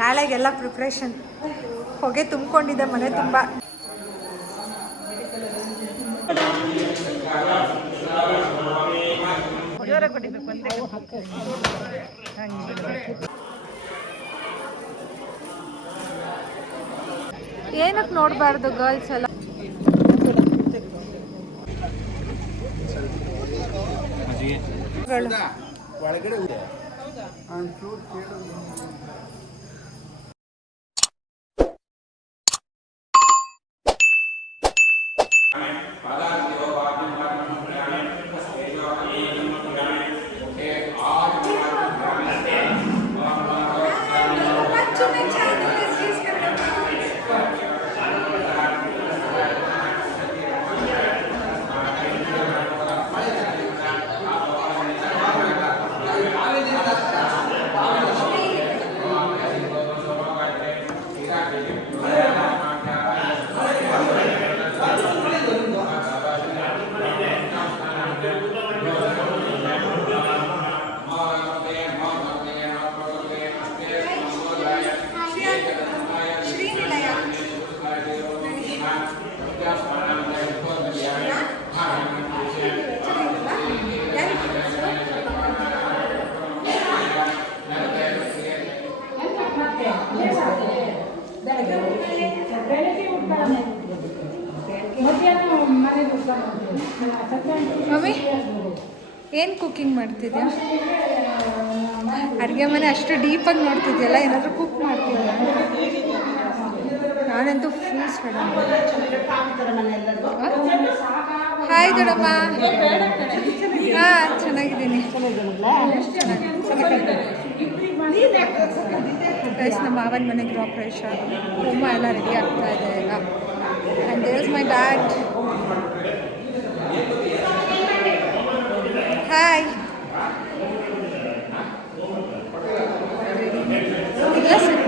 ನಾಳೆಗೆಲ್ಲ preparation. ಹೊಗೆ ತುಂಬಿಕೊಂಡಿದೆ ಮನೆ ತುಂಬ. ಏನಕ್ಕೆ ನೋಡಬಾರ್ದು ಗರ್ಲ್ಸ್ ಎಲ್ಲ? ಒಳಗಡೆ ಮಮ್ಮಿ ಏನು ಕುಕ್ಕಿಂಗ್ ಮಾಡ್ತಿದ್ಯಾ? ಅಡುಗೆ ಮನೆ ಅಷ್ಟು ಡೀಪಾಗಿ ನೋಡ್ತಿದ್ಯಲ್ಲ, ಏನಾದರೂ ಕುಕ್ ಮಾಡ್ತಿದ್ಯಾ? ನಾನಂತೂ ಫುಲ್ ಸ್ಟಡ್. ಹಾಯ್ ದೊಡ್ಡಮ್ಮ. ಹಾಂ, ಚೆನ್ನಾಗಿದ್ದೀನಿ. ಗೈಸ್, ನಮ್ಮ ಮಾವನ ಮನೆ ಗೃಹ ಪ್ರವೇಶ, ಹೋಮ ಎಲ್ಲ ರೆಡಿ ಆಗ್ತಾ ಇದೆ ಈಗ. And there is my dad. Hi. ಇಲ್ಲ ಸರ್,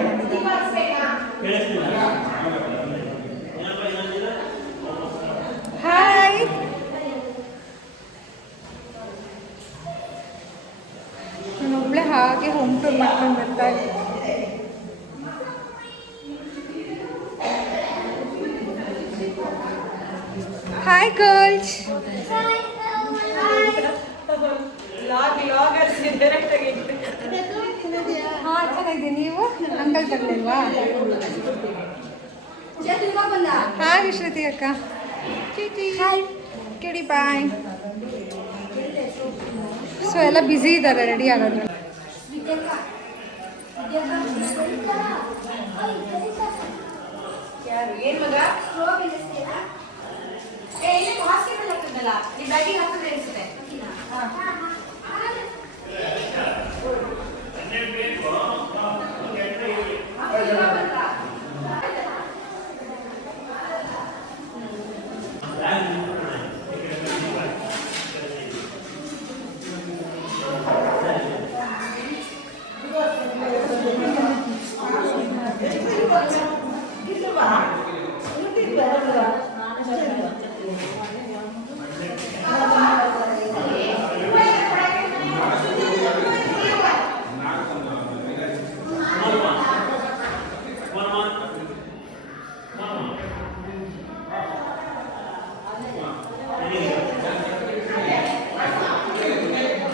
ಹಾಯ್. ನಾನು ಒಬ್ಬಳೆ ಹಾಗೆ ಹೋಮ್ ಟೂರ್ ಮಾಡ್ಕೊಂಡು ಬರ್ತಾ ಇದ್ದೀನಿ. Hi girls. ಹಾಂ, ಚೆನ್ನಾಗಿದೆ. ನೀವು ಅಂಕಲ್ ಬರಲಿಲ್ವಾ? ಹಾಂ ವಿಶ್ರುತಿ ಅಕ್ಕ. ಹಾಯ್ ಕಿಡಿ, ಬಾಯ್. ಸೊ ಎಲ್ಲ ಬ್ಯುಸಿ ಇದ್ದಾರೆ ರೆಡಿ ಆಗೋದು.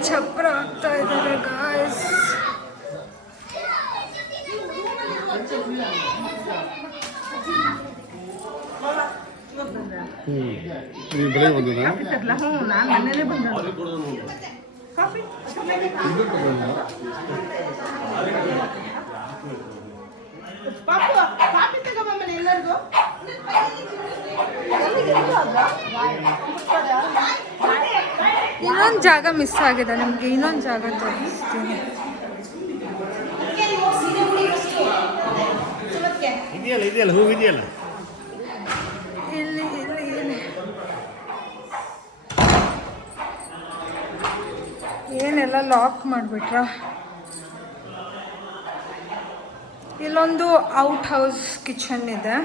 ಚಪ್ರ ಆಗ್ತಾ ಇದ್ದಾರೆ ಗಾಯ್ಸ್. ಇನ್ನೊಂದು ಜಾಗ ಮಿಸ್ ಆಗಿದೆ ನಿಮಗೆ. ಇನ್ನೊಂದು ಜಾಗ ತೋರಿಸ್ತೀನಿ. ಇದೆಯಲ್ಲ ಹೂ ಇದೆಯಲ್ಲ. ಇಲ್ಲಿ ಇಲ್ಲಿ ಇಲ್ಲಿ ಏನೆಲ್ಲ ಲಾಕ್ ಮಾಡಿಬಿಟ್ರ. ಇಲ್ಲೊಂದು ಔಟ್ ಹೌಸ್ ಕಿಚನ್ ಇದೆ.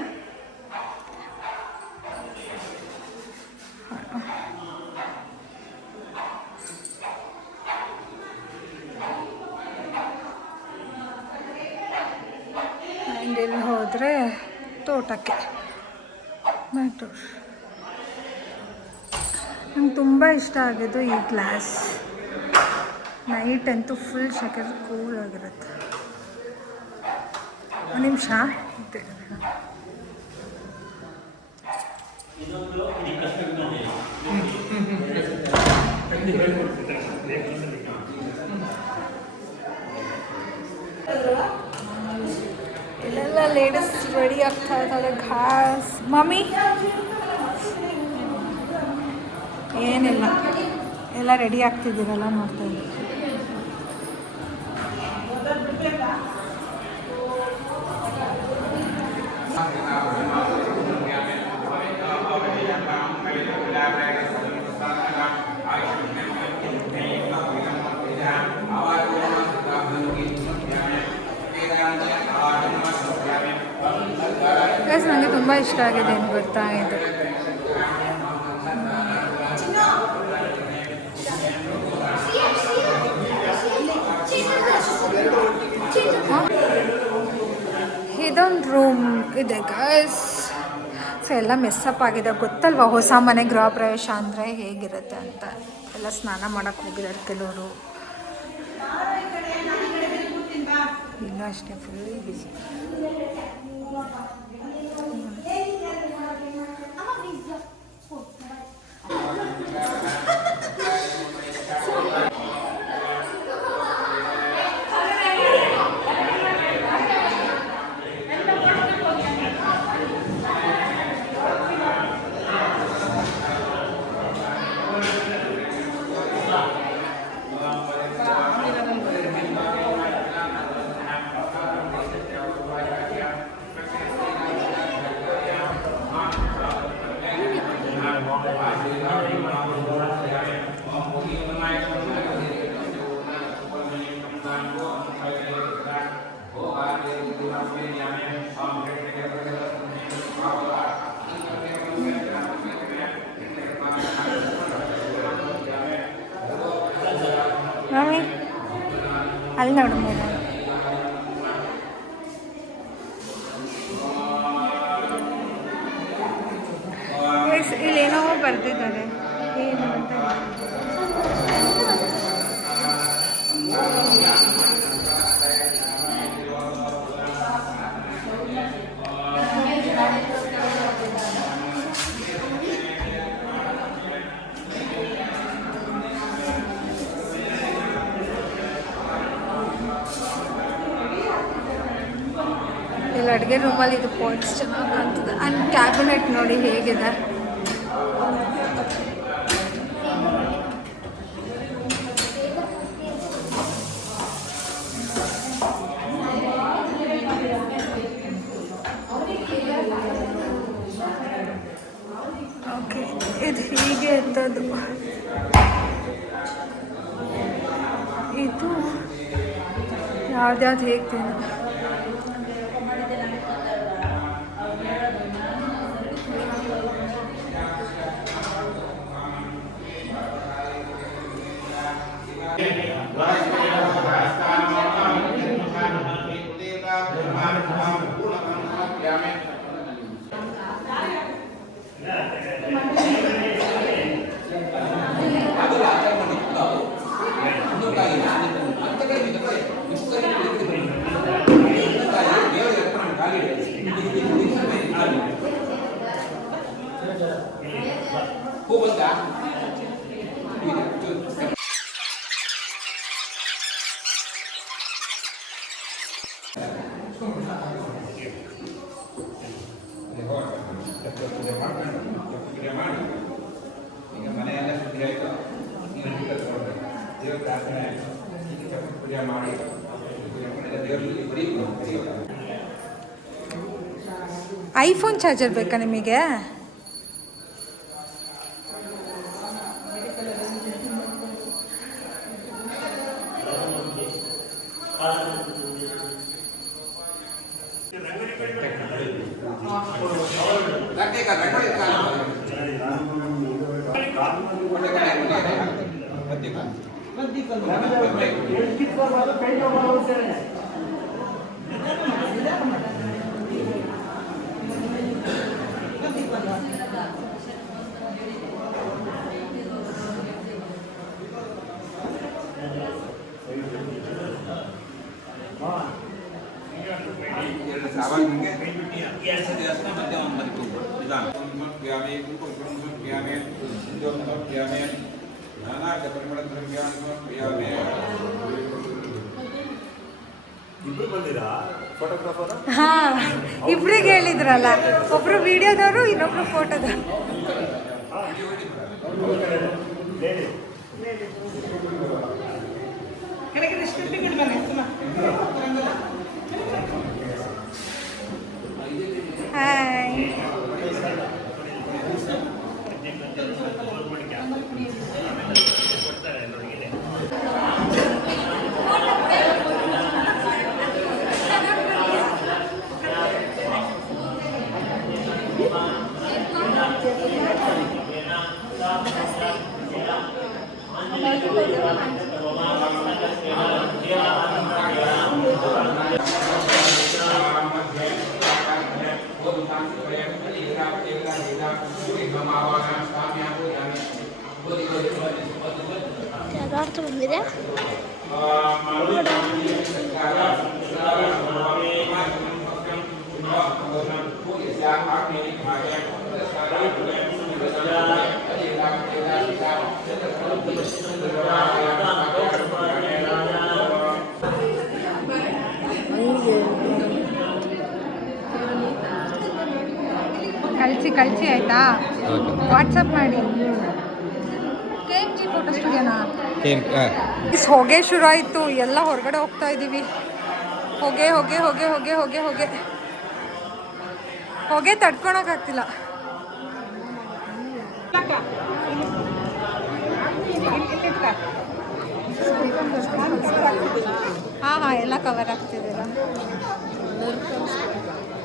ಆ್ಯಂಡ್ ಇಲ್ಲಿ ಹೋದರೆ ತೋಟಕ್ಕೆ ಮ್ಯಾಟೂರ್. ನಂಗೆ ತುಂಬ ಇಷ್ಟ ಆಗಿದ್ದು ಈ ಗ್ಲಾಸ್. ನೈಟ್ ಅಂತೂ ಫುಲ್ ಶೆಕೆ, ಕೂಲ್ ಆಗಿರುತ್ತೆ. ಒಂದು ನಿಮಿಷ ಇದೆ. ಇಲ್ಲೆಲ್ಲ ಲೇಡೀಸ್ ರೆಡಿ ಆಗ್ತಾ ಇದ್ದಾರೆ. ಘಾಸ್ ಮಮ್ಮಿ ಏನಿಲ್ಲ, ಎಲ್ಲ ರೆಡಿ ಆಗ್ತಿದ್ದೀರಲ್ಲ ನೋಡ್ತಾ ಇದ್ದೀವಿ. ನನಗೆ ತುಂಬ ಇಷ್ಟ ಆಗಿದೆ ಏನು ಗೊತ್ತಾ, ಇದು ಇದೊಂದು ರೂಮ್ ಇದೆ ಗೈಸ್. ಸೊ ಎಲ್ಲ ಮೆಸ್ಸಪ್ ಆಗಿದೆ, ಗೊತ್ತಲ್ವ ಹೊಸ ಮನೆ ಗೃಹ ಪ್ರವೇಶ ಅಂದರೆ ಹೇಗಿರುತ್ತೆ ಅಂತ. ಎಲ್ಲ ಸ್ನಾನ ಮಾಡೋಕ್ಕೆ ಹೋಗಿದ್ದಾರೆ ಕೆಲವರು, ಇಲ್ಲ ಅಷ್ಟೇ ಫುಲ್ ಬಿಸಿ. ಮಮ್ಮಿ ಅಲ್ಲಿ ನೋಡು ಮೇಲೆ ಇಲ್ಲೇನೋ ಬರ್ತಿದ್ದಾರೆ, ಏನು ಅಂತ ಇಲ್ಲಿ ಅಡುಗೆ ರೂಮಲ್ಲಿ ಇದು ಪಾಟ್ಸ್ ಚೆನ್ನಾಗಿ ಕಾಣ್ತದೆ. ಆ್ಯಂಡ್ ಕ್ಯಾಬಿನೆಟ್ ನೋಡಿ ಹೇಗಿದೆ. ಓಕೆ, ಇದು ಹೀಗೆ ಇದ್ದದ್ದು. ಇದು ಯಾವ್ದ್ಯಾವ್ದು ಹೇಗ್ತೀನಿ. ಐಫೋನ್ ಚಾರ್ಜರ್ ಬೇಕಾ ನಿಮಗೆ? ಇಬ್ರು ಬಂದಿರಾ ಫೋಟೋಗ್ರಾಫರ್? ಹಾ, ಇಬ್ರಿಗೆ ಹೇಳಿದ್ರಲ್ಲ, ಒಬ್ರು ವಿಡಿಯೋದವರು, ಇನ್ನೊಬ್ರು ಫೋಟೋದವರು. ಹಾಯ್. ಯಾವ್ದು ಬಂದಿದೆ? ಕಳಿಸಿ ಆಯ್ತಾ? ವಾಟ್ಸಪ್ ಮಾಡಿ. KMG ಫೋಟೋ ಸ್ಟುಡಿಯೋನಾ? ಹೊಗೆ ಶುರು ಆಯಿತು, ಎಲ್ಲ ಹೊರಗಡೆ ಹೋಗ್ತಾ ಇದ್ದೀವಿ. ಹೊಗೆ ಹೊಗೆ ಹೊಗೆ ಹೊಗೆ ಹೊಗೆ ಹೊಗೆ ಹೊಗೆ ತಡ್ಕೊಳಕ್ಕಾಗ್ತಿಲ್ಲ. ಹಾಂ ಹಾಂ, ಎಲ್ಲ ಕವರ್ ಆಗ್ತಿದ್ದೀರ.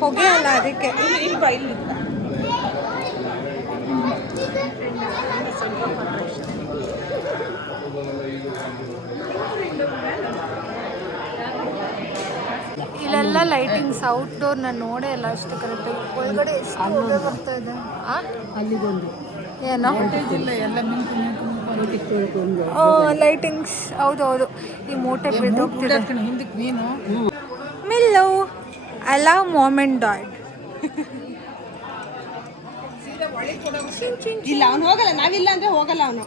ಹೊಗೆ ಅಲ್ಲ, ಅದಕ್ಕೆ. ಇಲ್ಲೆಲ್ಲ ಲೈಟಿಂಗ್ಸ್ ಔಟ್ಡೋರ್ ನಾನು ನೋಡೇ ಇಲ್ಲ ಅಷ್ಟು ಕರೆಕ್ಟಾಗಿ. ಒಳಗಡೆ ಎಷ್ಟು ಹೊಗೆ ಬರ್ತಾ ಇದೆ. ಏನೋ ಲೈಟಿಂಗ್ಸ್. ಹೌದು, ಈ ಮೂಟೆ ಬಿದ್ದೋಗ್ತಿದೆ. ಮಿಲ್ಲು ಅಲವ್ ಮೊಮೆಂಟ್ ಡಾಯ್ಡ್. ಇಲ್ಲ, ಅವನು ಹೋಗಲ್ಲ. ನಾವಿಲ್ಲ ಅಂದ್ರೆ ಹೋಗಲ್ಲ ಅವನು.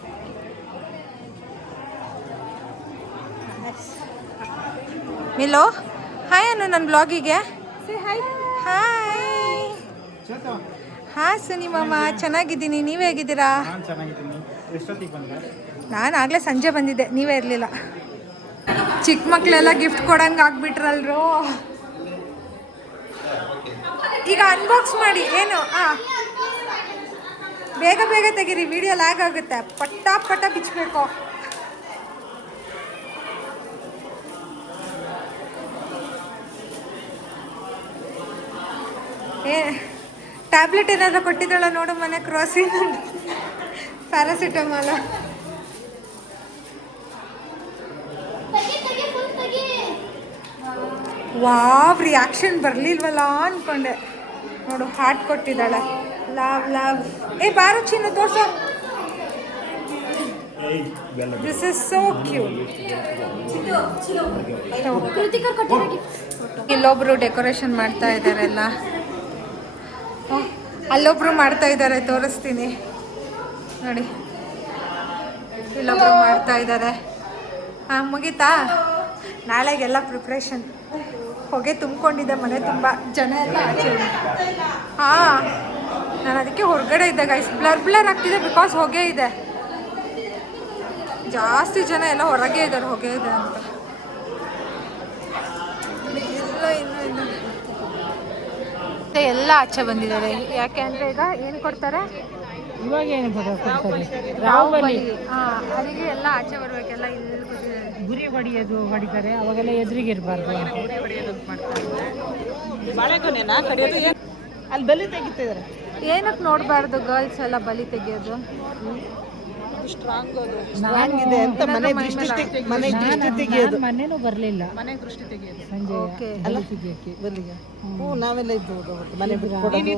ಮಿಲೋ ಹಾಯ್ ಅನ್ನು ನನ್ನ ಬ್ಲಾಗಿಗೆ. ಹಾಯ್. ಹಾಂ ಸುನಿ ಮಾಮ, ಚೆನ್ನಾಗಿದ್ದೀನಿ. ನೀವೇ ಹೇಗಿದ್ದೀರಾ? ನಾನು ಆಗಲೇ ಸಂಜೆ ಬಂದಿದ್ದೆ, ನೀವೇ ಇರಲಿಲ್ಲ. ಚಿಕ್ಕ ಮಕ್ಕಳೆಲ್ಲ ಗಿಫ್ಟ್ ಕೊಡಂಗೆ ಆಗ್ಬಿಟ್ರಲ್ರು. ಈಗ ಅನ್ಬಾಕ್ಸ್ ಮಾಡಿ. ಏನು ಬೇಗ ಬೇಗ ತೆಗೀರಿ, ವಿಡಿಯೋ ಲ್ಯಾಗ್ ಆಗುತ್ತೆ. ಪಟ್ಟ ಬಿಚ್ಚಬೇಕು. ಟ್ಯಾಬ್ಲೆಟ್ ಏನಾದರೂ ಕೊಟ್ಟಿದ್ದಾಳ ನೋಡು ಮನೆ ಕ್ರಾಸಿಂಗ್. ಪ್ಯಾರಾಸಿಟಮಾಲ. ವಾವ್, ರಿಯಾಕ್ಷನ್ ಬರಲಿಲ್ವಲ್ಲ ಅಂದ್ಕೊಂಡೆ. ನೋಡು, ಹಾರ್ಟ್ ಕೊಟ್ಟಿದ್ದಾಳೆ. ಲವ್. ಬಾರು ಚಿನ್ನು ತೋರ್ಸು. This is so cute. ಇಲ್ಲೊಬ್ರು ಡೆಕೋರೇಷನ್ ಮಾಡ್ತಾ ಇದ್ದಾರೆ ಎಲ್ಲ. ಅಲ್ಲೊಬ್ರು ಮಾಡ್ತಾ ಇದ್ದಾರೆ, ತೋರಿಸ್ತೀನಿ ನೋಡಿ. ಇಲ್ಲೊಬ್ರು ಮಾಡ್ತಾ ಇದ್ದಾರೆ. ಹಾಂ, ಮುಗೀತಾ? ನಾಳೆಗೆಲ್ಲ ಪ್ರಿಪ್ರೇಷನ್. ಹೊಗೆ ತುಂಬಿಕೊಂಡಿದ್ದೆ ಮನೆ ತುಂಬ, ಜನ ಎಲ್ಲ ಆಚೆ. ಹಾಂ, ನಾನು ಅದಕ್ಕೆ ಹೊರಗಡೆ ಇದ್ದೆ ಗೈಸ್. ಬ್ಲರ್ ಆಗ್ತಿದೆ ಬಿಕಾಸ್ ಹೊಗೆ ಇದೆ. ಜಾಸ್ತಿ ಜನ ಎಲ್ಲ ಹೊರಗೆ ಇದ್ದಾರೆ, ಹೊಗೆ ಇದೆ ಅಂತ. ಇನ್ನು ಎಲ್ಲ ಆಚೆ ಬಂದಿದ್ದಾರೆ. ಯಾಕೆ ಅಂದರೆ ಈಗ ಏನು ಕೊಡ್ತಾರೆ ಇವಾಗ ಏನು ರಾಹುಬಲಿ. ಹಾಂ, ಅದಕ್ಕೆ ಎಲ್ಲ ಆಚೆ ಬರಬೇಕೆಲ್ಲ. ಇಲ್ಲಿ ಕೂತಿದ್ದಾರೆ. ಗುರಿ ಹೊಡಿತಾರೆ, ಅವಾಗೆಲ್ಲ ಎದುರಿಗೆ ಇರಬಾರ್ದು. ಬಾಳೆಗೊನೆನಾ ಕಡಿಯೋದು? ಅಲ್ಲಿ ಬಲಿ ತೆಗಿತಿದ್ದಾರೆ. ಏನಕ್ಕೆ ನೋಡಬಾರ್ದು ಗರ್ಲ್ಸ್ ಎಲ್ಲ ಬಲಿ ತೆಗಿಯೋದು? ಸ್ಟ್ರಾಂಗ್ ಅದು. ಸ್ಟ್ರಾಂಗ್ ಇದೆ ಅಂತ ಮನೆ ದೃಷ್ಟಿ ತೆಗಿಯೋದು. ಮನೆನೂ ಬರಲಿಲ್ಲ, ಮನೆ ದೃಷ್ಟಿ ತೆಗಿಯೋದು ಸಂಜೆ ತೆಗಿಯಕ್ಕೆ ಬಲ್ಲಿಗೆ. ನಾವೆಲ್ಲ ಇದ್ದು ಅವತ್ತು ಮನೆ ಬಿಟ್ಕೊಡೋದು,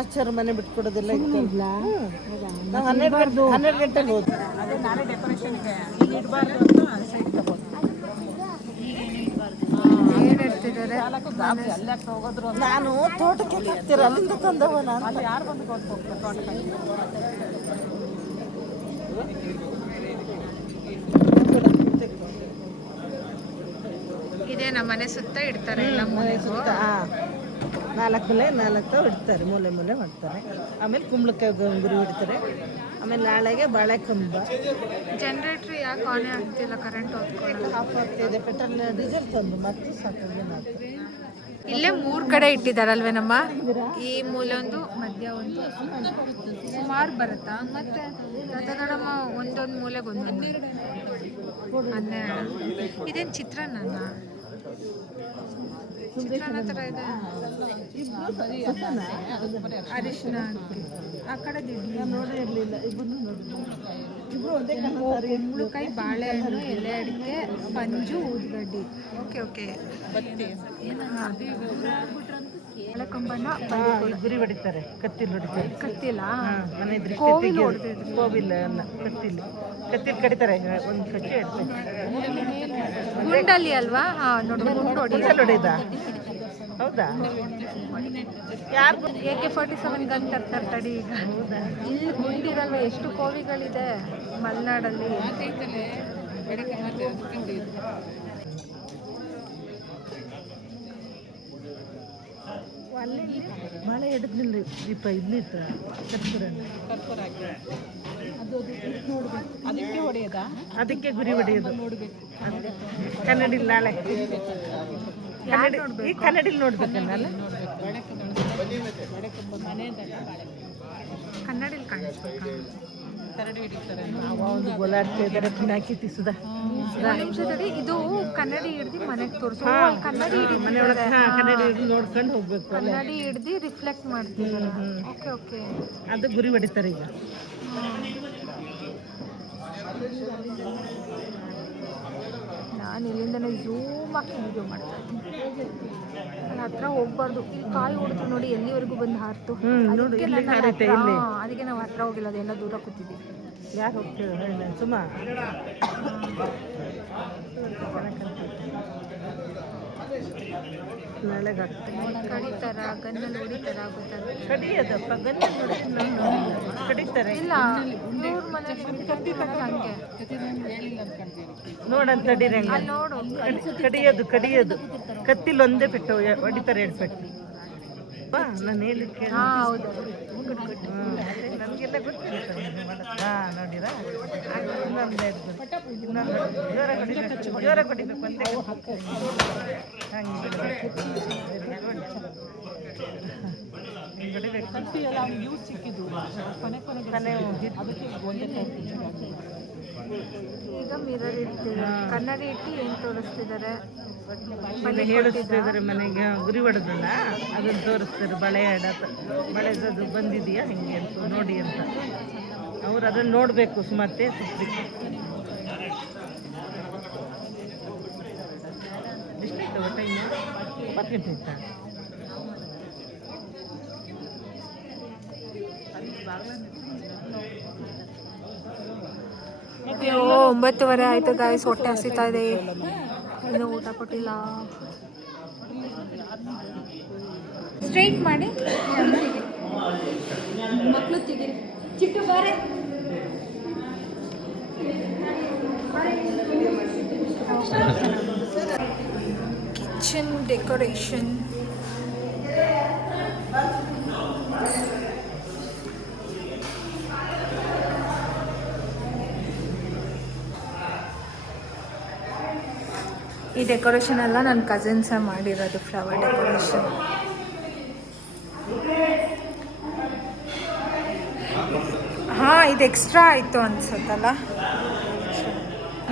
ಆಚಾರ ಮನೆ ಬಿಟ್ಕೊಡೋದೆಲ್ಲ ಇತ್ತು. ನಾವು 12 ಗಂಟೆಗೆ ಹೋದ್ವಿ. ಅದೇ ನಾಳೆ ಡೆಕೋರೇಷನ್ ಇದೆ, ಈಗ ಇಡಬಾರ್ದು ಅಂತ ಸೈಡ್ ತಗೊಂಡು ಅಲ್ಲೇ ಹೋಗೋದ್ರು. ನಾನು ತೋಟಕ್ಕೆ ಹಾಕ್ತೀರ ಅಲ್ಲಿಂದ ತಂದವನ ಅಲ್ಲಿ ಯಾರು ಬಂದು ಹೋಗ್ತಾರೆ ತೋಟಕ್ಕೆ. ಇದೇ ನಮ್ಮ ಮನೆ ಸುತ್ತ ಇಡ್ತಾರೆ ಎಲ್ಲ ಮೂಲೆಗೂ. 4 ಇಡ್ತಾರೆ, ಮೂಲೆ ಮಾಡ್ತಾರೆ. ಆಮೇಲೆ ಕುಂಬಳಕಾಯಿ ಗುರಿ ಇಡ್ತಾರೆ. ಆಮೇಲೆ ನಾಳೆಗೆ ಬಾಳೆ ಕಂಬ. ಜನರೇಟ್ರ್ ಯಾಕೆ ಆನ್ ಆಗ್ತಿಲ್ಲ? ಕರೆಂಟ್ ಹೋಗ್ಕೊಳ್ಳೋದು ಆಫ್ ಆಗ್ತಿದೆ. ಪೆಟ್ರೋಲ್ ಡೀಸೆಲ್ ತಂದು ಮತ್ತೆ ಸಾಕಾಗಿ ಇಲ್ಲೇ 3 ಕಡೆ ಇಟ್ಟಿದ್ದಾರಲ್ವೇ ನಮ್ಮ? ಈ ಮೂಲೆ ಒಂದು, ಮಧ್ಯ ಒಂದು, ಸುಮಾರು ಬರುತ್ತಾ? ಮತ್ತೆ ದೊಡ್ಡಮ್ಮ ಒಂದೊಂದು ಮೂಲೆಗೆ ಒಂದೊಂದು 12. ಇದೇನು ಚಿತ್ರಾನ್ನ ಥರ ಇದೆ. ಅರಿಶಿನ ಆ ಕಡೆ ನೋಡೇ ಇರಲಿಲ್ಲ. ಕುಂಬಳಕಾಯಿ, ಬಾಳೆಹಣ್ಣು, ಎಲೆ ಅಡಿಕೆ, ಪಂಜು, ಊದ್ಗಡ್ಡಿ. ಓಕೆ ಬಾಳೆ ಕಂಬನ ಗುರಿ ಹೊಡಿತಾರೆ, ಕತ್ತಿಲ್ ಹೊಡಿತಾರೆ. ಕತ್ತಿಲ್ಲ, ಮನೆ ಕೋವಿಲ್ ಅಲ್ಲ, ಕತ್ತಿಲ್ ಕಡಿತಾರೆ. ಒಂದು ಕಚ್ಚೆ ಗುಂಡಲ್ಲಿ ಅಲ್ವಾ? ನೋಡಿ ಹೊಡಿದ. ಹೌದಾ? ಯಾರು AK-47 ಗನ್ ತರ್ತಾರೆ ತಡಿ. ಈಗ ಇಲ್ಲಿ ಗುಂಡಿರಲ್ವ? ಎಷ್ಟು ಕೋವಿಗಳಿದೆ ಮಲೆನಾಡಲ್ಲಿ. ಬಾಳೆ ಎಡದ್ನಿಲ್ಲ ದೀಪ ಇಲ್ಲಿ ಕರ್ಪೂರ ಹಾಕಿ ಅದಕ್ಕೆ ಹೊಡೆಯೋದಾ? ಅದಕ್ಕೆ ಗುರಿ ಹೊಡೆಯೋದು. ಕನ್ನಡಿಲ್ ನಾಳೆ ಈ ಕನ್ನಡಿಲ್ ನೋಡ್ಬೇಕಲ್ಲ. ಕನ್ನಡಿಲಿ ಕಾಣಿಸ್ಬೇಕಾ? ಕರಡಿ ಹಿಡಿತಾರೆ. ಒಂದು ಗೋಲಾಡ್ತಾ ಇದ್ದಾರೆ, ಪಿನಾಕಿ ತಿಸುದ. ನಿಮಿಷದಲ್ಲಿ ಇದು ಕನ್ನಡಿ ಹಿಡ್ದು ಮನೆಗೆ ತೋರಿಸು. ಕನ್ನಡಿ ಮನೆಯೊಳಗೆ ಕನ್ನಡಿ ಹಿಡಿದು ನೋಡ್ಕೊಂಡು ಹೋಗ್ಬೇಕು. ಕನ್ನಡಿ ಹಿಡ್ದು ರಿಫ್ಲೆಕ್ಟ್ ಮಾಡ್ತೀವಿ. ಓಕೆ ಅದು ಗುರಿ ಹೊಡಿತಾರೆ ಈಗ. ನಾನು ಇಲ್ಲಿಂದನೇ ಝೂಮ್ ಹಾಕಿ ವಿಡಿಯೋ ಮಾಡ್ತಾ ಇದ್ದೀನಿ. ಅಲ್ಲಿ ಹತ್ರ ಹೋಗ್ಬಾರ್ದು. ಇಲ್ಲಿ ಕಾಯಿ ಹೊಡೆದು ನೋಡಿ ಎಲ್ಲಿವರೆಗೂ ಬಂದು ಹಾರ್ತು. ಅದಕ್ಕೆ ನಾವು ಹತ್ರ ಹೋಗಿಲ್ಲ, ಅದೆಲ್ಲ ದೂರ ಕೂತಿದ್ದೀವಿ. ಯಾರು ಹೋಗ್ತೀವಿ ಸುಮ್ಮ ನಾಳೆಗೆ ಕಡಿತಾರ, ಗನ್ನಲ್ಲಿ ಹೊಡಿತಾರ, ಗೊತ್ತಾಗುತ್ತೆ. ಕಡಿಯೋದಪ್ಪ, ಗನ್ನಲ್ಲಿ ಕಡಿತಾರೆ. ಇಲ್ಲ, ಇವ್ರ ಮನೆ ಹಂಗೆ ನೋಡಂತ ನೋಡು. ಕಡಿಯೋದು ಕತ್ತಿಲ್ ಒಂದೇ ಪೆಟ್ಟು ಹೊಡಿತಾರೆ, 2 ಪೆಟ್ಟು. ನಾನು ಹೇಳಿಕ್ಕೆ ಹೌದು, ನನಗೆಲ್ಲ ಗೊತ್ತಿಲ್ಲ. ನೋಡಿರಾ? ಇನ್ನೊಂದು ಜೋರ ಹೊಡಿಬೇಕು ಒಂದೇ ಯೂಸ್ ಸಿಕ್ಕಿದ್ದು ಈಗ ಮಿರರ್ ಇಡ್ತಿದ್ದಾರೆ, ಕನ್ನಡಿ ಇಟ್ಟು ಏನು ತೋರಿಸ್ತಿದ್ದಾರೆ. ಹೇಳಿಸ್ತಿದ್ದಾರೆ ಮನೆಗೆ ಗುರಿ ಹೊಡೆದಲ್ಲ, ಅದನ್ನು ತೋರಿಸ್ತಾರೆ. ಬಳೆದು ಬಂದಿದೆಯಾ ಹಿಂಗೆ ಅಂತ ನೋಡಿ ಅಂತ. ಅವ್ರು ಅದನ್ನು ನೋಡಬೇಕು, ಸುಮತ್ತೆ ಸುತ್ತಬೇಕು. ಎಷ್ಟಾಯ್ತು ಟೈಮು? 9 ಗಂಟೆ ಆಯ್ತಾ? ಅಯ್ಯೋ 9:15 ಆಯ್ತು ಗಾಯ್ಸ್. ಹೊಟ್ಟೆ ಹಸಿತಾ ಇದೆ, ಇನ್ನೂ ಊಟ ಕೊಟ್ಟಿಲ್ಲ. ಸ್ಟ್ರೈಟ್ ಮಾಡಿ ಮಕ್ಕಳು ತೆಗೀರಿ. ಚಿಟ್ಟು ಬಾರೆ. Kitchen decoration. ಈ ಡೆಕೋರೇಷನ್ ಎಲ್ಲ ನನ್ನ ಕಸಿನ್ಸೇ ಮಾಡಿರೋದು, ಫ್ಲವರ್ ಡೆಕೋರೇಷನ್. ಹಾಂ, ಇದು ಎಕ್ಸ್ಟ್ರಾ ಆಯಿತು ಅನ್ಸುತ್ತಲ್ಲ,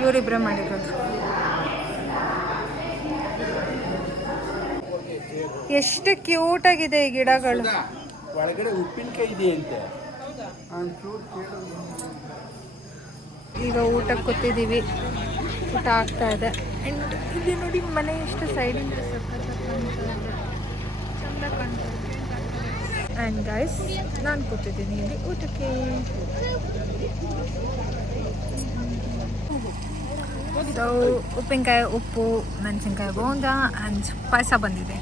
ಇವರಿಬ್ಬರೇ ಮಾಡಿರೋದು. ಎಷ್ಟು ಕ್ಯೂಟಾಗಿದೆ ಈ ಗಿಡಗಳು. ಒಳಗಡೆ ಉಪ್ಪಿನಕಾಯಿ ಇದೆಯಂತೆ. ಈಗ ಊಟಕ್ಕೆ ಕೂತಿದ್ದೀವಿ. ಊಟ ಆಗ್ತಾ ಇದೆ. ಆ್ಯಂಡ್ ಇಲ್ಲಿ ನೋಡಿ ಮನೆ ಎಷ್ಟು ಸೈಡಿಂದ ಚಂದ ಕಾಣ್ತಾ ಇದೆ. ಆ್ಯಂಡ್ ಗೈಸ್ ನಾನು ಕೂತಿದ್ದೀನಿ ಇಲ್ಲಿ ಊಟಕ್ಕೆ. ಸೊ ಉಪ್ಪಿನಕಾಯಿ, ಉಪ್ಪು, ಮೆಣಸಿನ್ಕಾಯಿ ಬೋಂಡ ಆ್ಯಂಡ್ ಪಾಯಸ ಬಂದಿದೆ.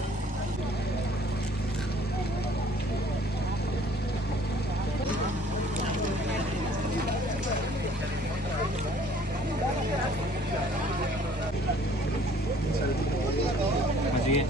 ಮಜ್ಜಿಗೆ